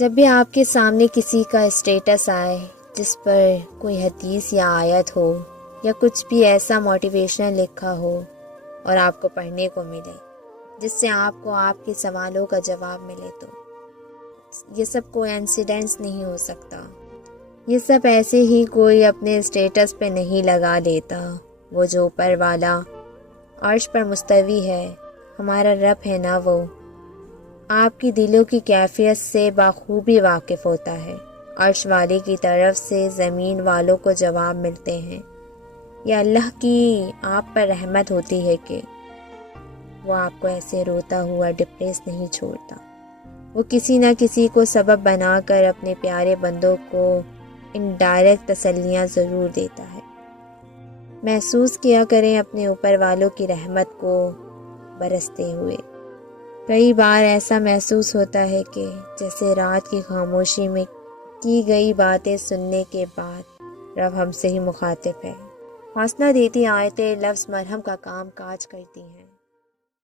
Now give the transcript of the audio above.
جب بھی آپ کے سامنے کسی کا اسٹیٹس آئے جس پر کوئی حدیث یا آیت ہو یا کچھ بھی ایسا موٹیویشنل لکھا ہو اور آپ کو پڑھنے کو ملے جس سے آپ کو آپ کے سوالوں کا جواب ملے، تو یہ سب کوئی انسیڈنٹس نہیں ہو سکتا، یہ سب ایسے ہی کوئی اپنے اسٹیٹس پہ نہیں لگا دیتا۔ وہ جو اوپر والا عرش پر مستوی ہے، ہمارا رب ہے نا، وہ آپ کی دلوں کی کیفیت سے بخوبی واقف ہوتا ہے۔ عرش والے کی طرف سے زمین والوں کو جواب ملتے ہیں۔ یا اللہ کی آپ پر رحمت ہوتی ہے کہ وہ آپ کو ایسے روتا ہوا ڈپریس نہیں چھوڑتا۔ وہ کسی نہ کسی کو سبب بنا کر اپنے پیارے بندوں کو انڈائریکٹ تسلیاں ضرور دیتا ہے۔ محسوس کیا کریں اپنے اوپر والوں کی رحمت کو برستے ہوئے۔ کئی بار ایسا محسوس ہوتا ہے کہ جیسے رات کی خاموشی میں کی گئی باتیں سننے کے بعد رب ہم سے ہی مخاطب ہے۔ حوصلہ دیتی آیتیں لفظ مرہم کا کام کاج کرتی ہیں۔